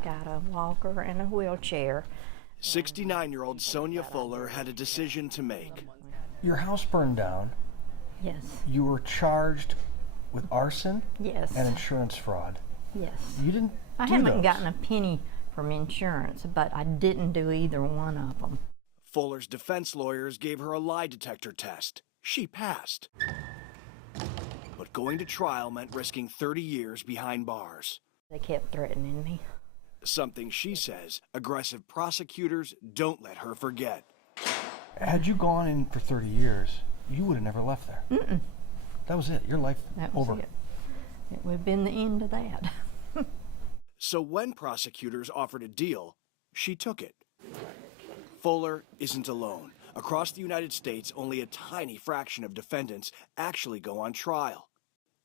I've got a walker and a wheelchair. 69-year-old Sonia Fuller had a decision to make. Your house burned down. Yes. You were charged with arson. Yes. And insurance fraud. Yes. You didn't I do haven't those. gotten a penny from insurance, but I didn't do either one of them. Fuller's defense lawyers gave her a lie detector test. She passed. But going to trial meant risking 30 years behind bars. They kept threatening me. Something she says aggressive prosecutors don't let her forget. Had you gone in for 30 years, you would have never left there. Mm-mm. That was it. Your life That was over. it. It would have been the end of that. So when prosecutors offered a deal, she took it. Fuller isn't alone. Across the United States, only a tiny fraction of defendants actually go on trial.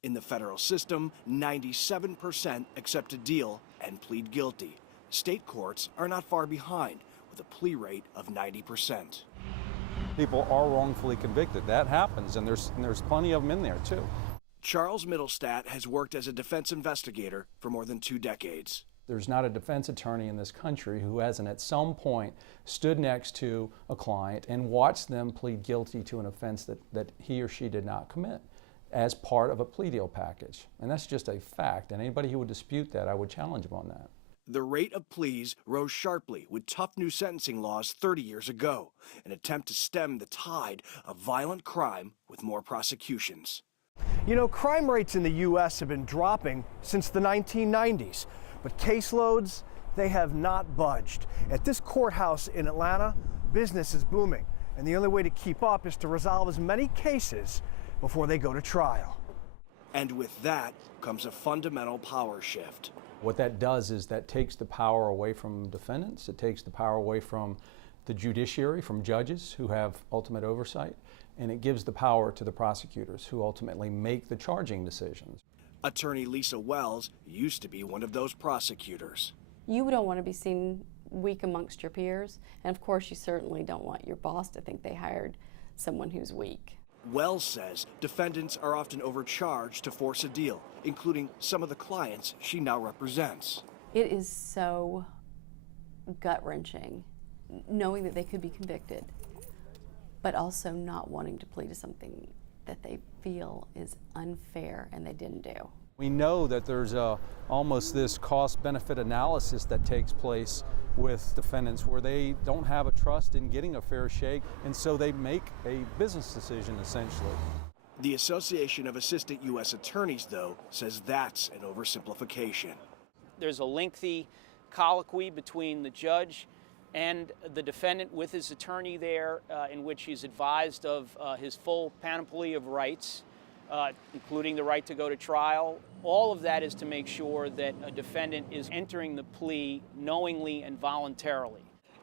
In the federal system, 97% accept a deal and plead guilty. State courts are not far behind, with a plea rate of 90%. People are wrongfully convicted. That happens, and there's plenty of them in there, too. Charles Middlestat has worked as a defense investigator for more than 2 decades. There's not a defense attorney in this country who hasn't at some point stood next to a client and watched them plead guilty to an offense that he or she did not commit as part of a plea deal package. And that's just a fact, and anybody who would dispute that, I would challenge them on that. The rate of pleas rose sharply with tough new sentencing laws 30 years ago, an attempt to stem the tide of violent crime with more prosecutions. You know, crime rates in the U.S. have been dropping since the 1990s, but caseloads, they have not budged. At this courthouse in Atlanta, business is booming, and the only way to keep up is to resolve as many cases before they go to trial. And with that comes a fundamental power shift. What that does is that takes the power away from defendants. It takes the power away from the judiciary, from judges who have ultimate oversight, and it gives the power to the prosecutors who ultimately make the charging decisions. Attorney Lisa Wells used to be one of those prosecutors. You don't want to be seen weak amongst your peers, and of course you certainly don't want your boss to think they hired someone who's weak. Wells says defendants are often overcharged to force a deal, including some of the clients she now represents. It is so gut-wrenching knowing that they could be convicted, but also not wanting to plead to something that they feel is unfair and they didn't do. We know that there's almost this cost-benefit analysis that takes place with defendants where they don't have a trust in getting a fair shake, and so they make a business decision, essentially. The Association of Assistant U.S. Attorneys, though, says that's an oversimplification. There's a lengthy colloquy between the judge and the defendant with his attorney there, in which he's advised of his full panoply of rights, including the right to go to trial. All of that is to make sure that a defendant is entering the plea knowingly and voluntarily.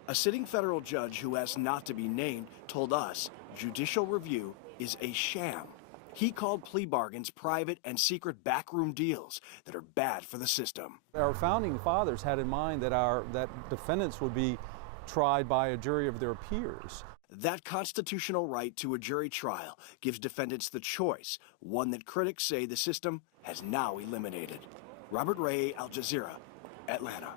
A sitting federal judge who has not to be named told us judicial review is a sham. He called plea bargains private and secret backroom deals that are bad for the system. Our founding fathers had in mind that defendants would be tried by a jury of their peers. That constitutional right to a jury trial gives defendants the choice, one that critics say the system has now eliminated. Robert Ray, Al Jazeera, Atlanta.